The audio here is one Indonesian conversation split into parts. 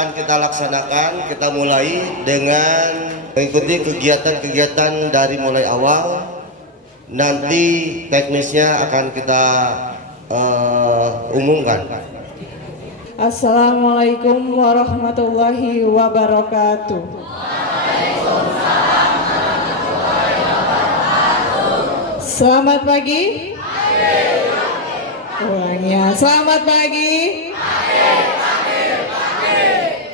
akan kita laksanakan, kita mulai dengan mengikuti kegiatan-kegiatan dari mulai awal. Nanti teknisnya akan kita umumkan. Assalamualaikum warahmatullahi wabarakatuh. Selamat pagi. Ulangnya, selamat pagi.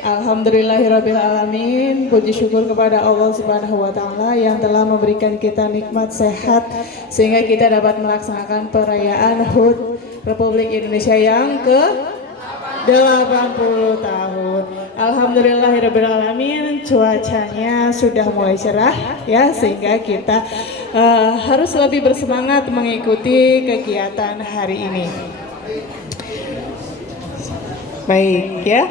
Alhamdulillahirabbil alamin. Puji syukur kepada Allah Subhanahu wa taala yang telah memberikan kita nikmat sehat sehingga kita dapat melaksanakan perayaan HUT Republik Indonesia yang ke 80 tahun. Alhamdulillahirabbil alamin, cuacanya sudah mulai cerah ya, sehingga kita harus lebih bersemangat mengikuti kegiatan hari ini. Baik ya.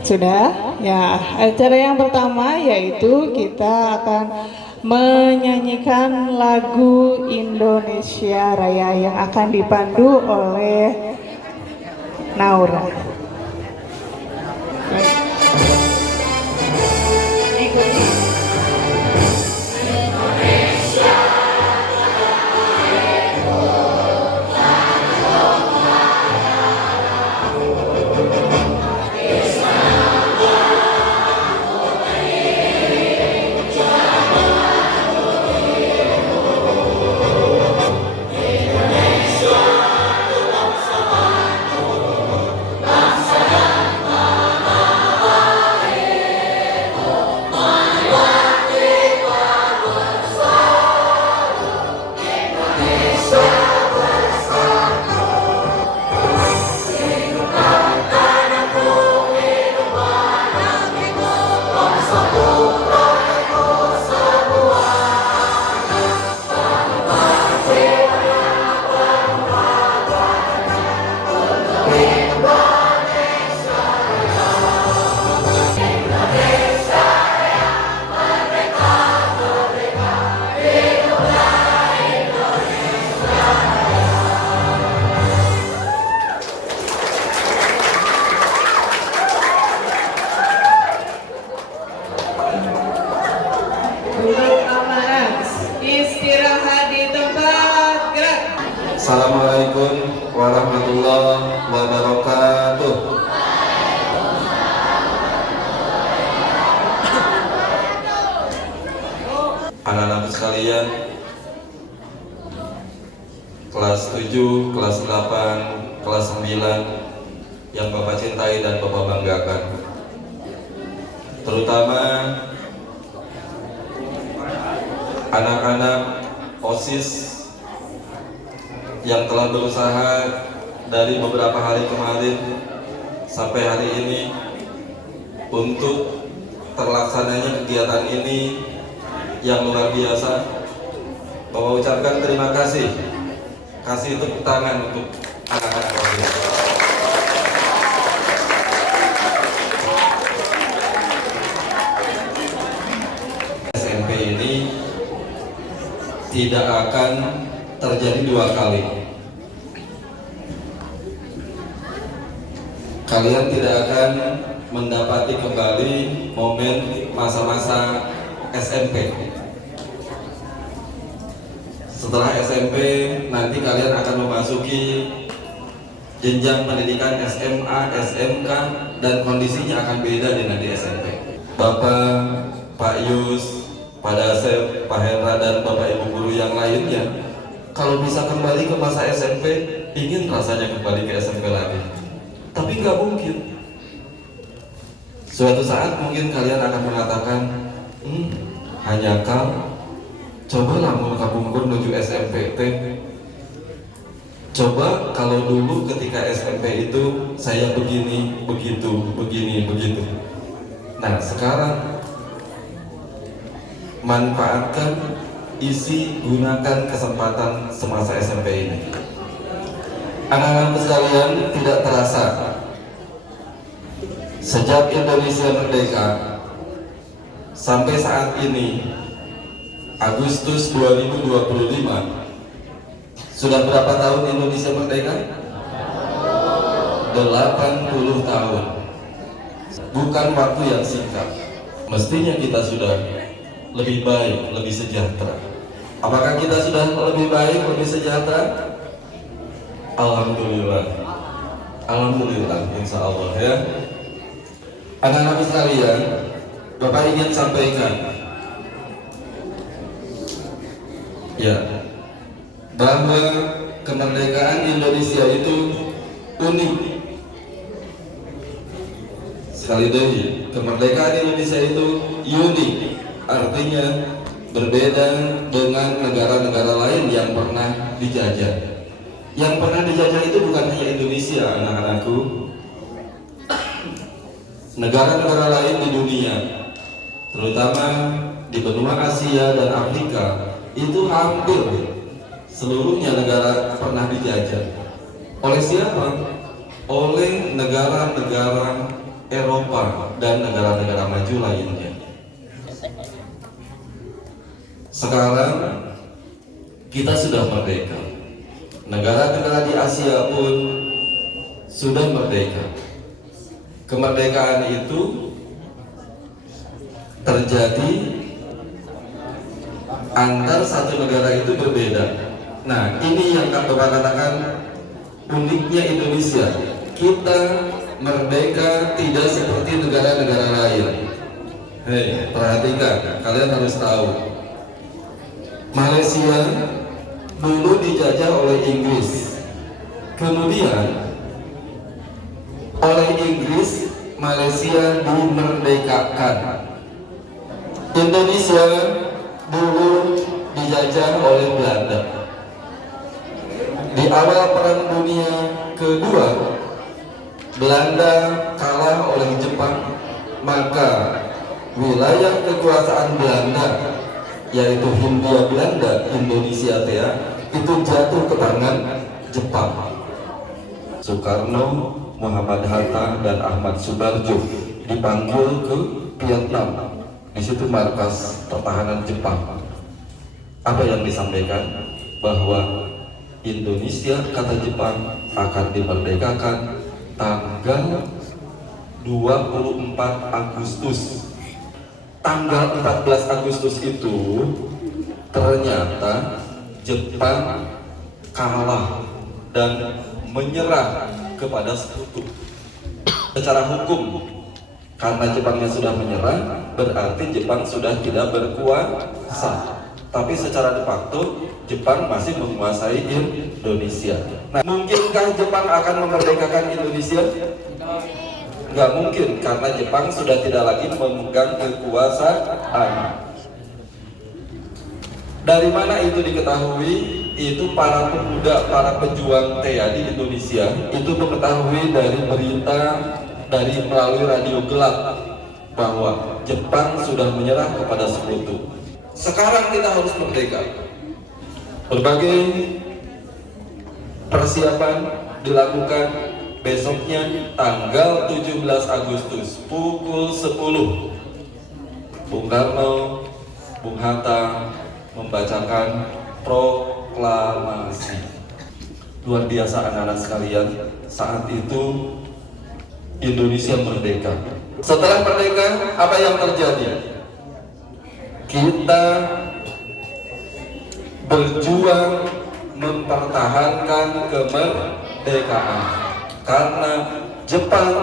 Sudah ya, acara yang pertama yaitu kita akan menyanyikan lagu Indonesia Raya yang akan dipandu oleh Naura. Ikuti. Assalamualaikum warahmatullahi wabarakatuh. Anak-anak sekalian, kelas 7, kelas 8, kelas 9 yang Bapak cintai dan Bapak banggakan, terutama anak-anak OSIS yang telah berusaha dari beberapa hari kemarin sampai hari ini untuk terlaksananya kegiatan ini yang luar biasa. Bapak ucapkan terima kasih. Kasih tepuk tangan untuk anak-anak OSIS. SMP ini tidak akan terjadi dua kali. Kalian tidak akan mendapati kembali momen masa-masa SMP. Setelah SMP nanti kalian akan memasuki jenjang pendidikan SMA, SMK, dan kondisinya akan beda dengan di SMP. Bapak, Pak Yus, Pak Dasep, Pak Hendra, dan Bapak Ibu guru yang lainnya, kalau bisa kembali ke masa SMP, ingin rasanya kembali ke SMP lagi. Tapi nggak mungkin. Suatu saat mungkin kalian akan mengatakan, hanya kau, coba lamun kabungkur menuju SMP. Coba kalau dulu ketika SMP itu saya begini, begitu, begini, begitu. Nah sekarang manfaatkan, isi, gunakan kesempatan semasa SMP ini. Anak-anak sekalian, tidak terasa sejak Indonesia merdeka sampai saat ini, Agustus 2025, sudah berapa tahun Indonesia merdeka? 80 tahun. Bukan waktu yang singkat. Mestinya kita sudah lebih baik, lebih sejahtera. Apakah kita sudah lebih baik, lebih sejahtera? Alhamdulillah. Alhamdulillah, insya Allah ya. Anak-anak sekalian, Bapak ingin sampaikan ya, bahwa kemerdekaan Indonesia itu unik. Sekali lagi, kemerdekaan Indonesia itu unik, artinya berbeda dengan negara-negara lain yang pernah dijajah. Yang pernah dijajah itu bukan hanya Indonesia, anak-anakku. Negara-negara lain di dunia, terutama di benua Asia dan Afrika, itu hampir seluruhnya negara pernah dijajah. Oleh siapa? Oleh negara-negara Eropa dan negara-negara maju lainnya. Sekarang kita sudah merdeka. Negara-negara di Asia pun sudah merdeka. Kemerdekaan itu terjadi antar satu negara itu berbeda. Nah, ini yang Bapak katakan uniknya Indonesia. Kita merdeka tidak seperti negara-negara lain. Hei, perhatikan, kalian harus tahu. Malaysia dulu dijajah oleh Inggris. Kemudian oleh Inggris, Malaysia dimerdekakan. Indonesia dulu dijajah oleh Belanda. Di awal Perang Dunia Kedua, Belanda kalah oleh Jepang, maka wilayah kekuasaan Belanda, yaitu Hindia Belanda, Indonesia itu jatuh ke tangan Jepang. Soekarno, Muhammad Hatta, dan Ahmad Subarjo dipanggil ke Vietnam. Di situ markas pertahanan Jepang. Apa yang disampaikan? Bahwa Indonesia, kata Jepang, akan dimerdekakan tanggal 24 Agustus. Tanggal 14 Agustus itu ternyata Jepang kalah dan menyerah kepada sekutu. Secara hukum, karena Jepangnya sudah menyerah, berarti Jepang sudah tidak berkuasa. Tapi secara de facto, Jepang masih menguasai Indonesia. Nah, mungkinkah Jepang akan memerdekakan Indonesia? Nggak mungkin, karena Jepang sudah tidak lagi memegang kekuasaan. Dari mana itu diketahui? Itu para pemuda, para pejuang TEA di Indonesia itu mengetahui dari berita melalui radio gelap bahwa Jepang sudah menyerah kepada sekutu. Sekarang kita harus merdeka. Berbagai persiapan dilakukan. Besoknya tanggal 17 Agustus pukul 10, Bung Karno, Bung Hatta membacakan proklamasi. Luar biasa anak-anak sekalian, saat itu Indonesia merdeka. Setelah merdeka, apa yang terjadi? Kita berjuang mempertahankan kemerdekaan. Karena Jepang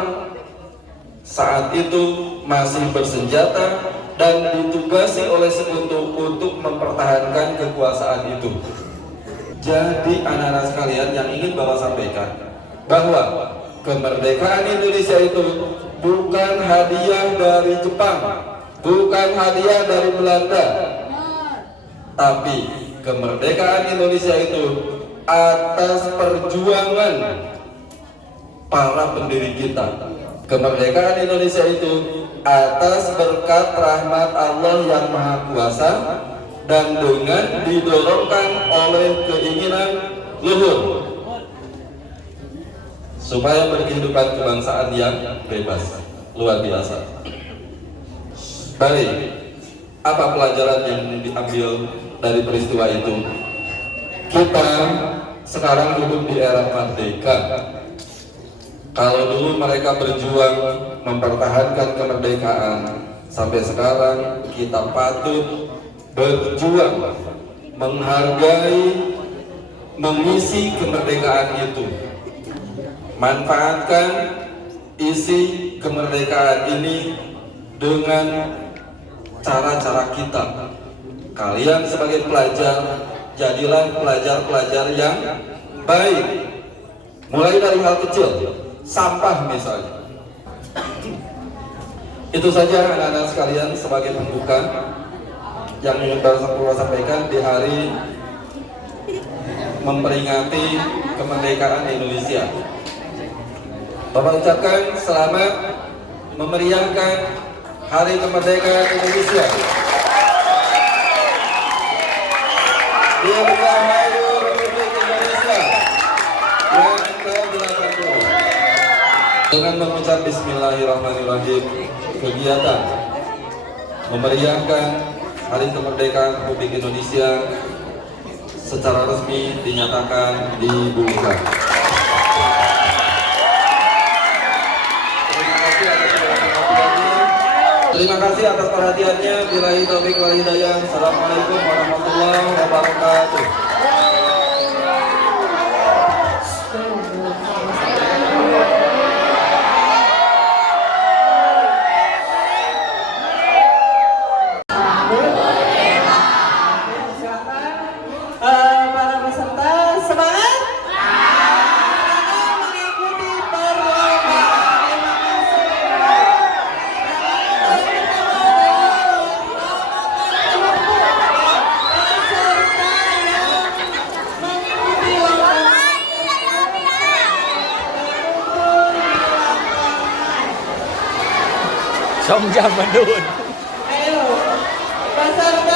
saat itu masih bersenjata dan ditugasi oleh sekutu untuk mempertahankan kekuasaan itu. Jadi anak-anak sekalian, yang ingin Bapak sampaikan bahwa kemerdekaan Indonesia itu bukan hadiah dari Jepang, bukan hadiah dari Belanda, tapi kemerdekaan Indonesia itu atas perjuangan para pendiri kita. Kemerdekaan Indonesia itu atas berkat rahmat Allah yang Maha Kuasa dan dengan didorongkan oleh keinginan luhur supaya berkehidupan kebangsaan yang bebas. Luar biasa. Baik, apa pelajaran yang diambil dari peristiwa itu? Kita sekarang hidup di era merdeka. Kalau dulu mereka berjuang mempertahankan kemerdekaan, sampai sekarang kita patut berjuang menghargai, mengisi kemerdekaan itu. Manfaatkan isi kemerdekaan ini dengan cara-cara kita. Kalian sebagai pelajar, jadilah pelajar-pelajar yang baik. Mulai dari hal kecil, sampah misalnya. Itu saja anak-anak sekalian sebagai pembuka yang ingin saya sampaikan di hari memperingati kemerdekaan Indonesia. Bapak ucapkan selamat memeriahkan Hari Kemerdekaan Indonesia. Dirgahayu Republik Indonesia yang ke-80. Dengan mengucap Bismillahirrahmanirrahim, kegiatan memeriahkan Hari Kemerdekaan Republik Indonesia secara resmi dinyatakan dibuka. Terima kasih atas perhatiannya. Billahi taufiq wal hidayah. Assalamualaikum warahmatullahi wabarakatuh. Para peserta semangat mengikuti perlombaan. Song jam Bandung. Ayo, peserta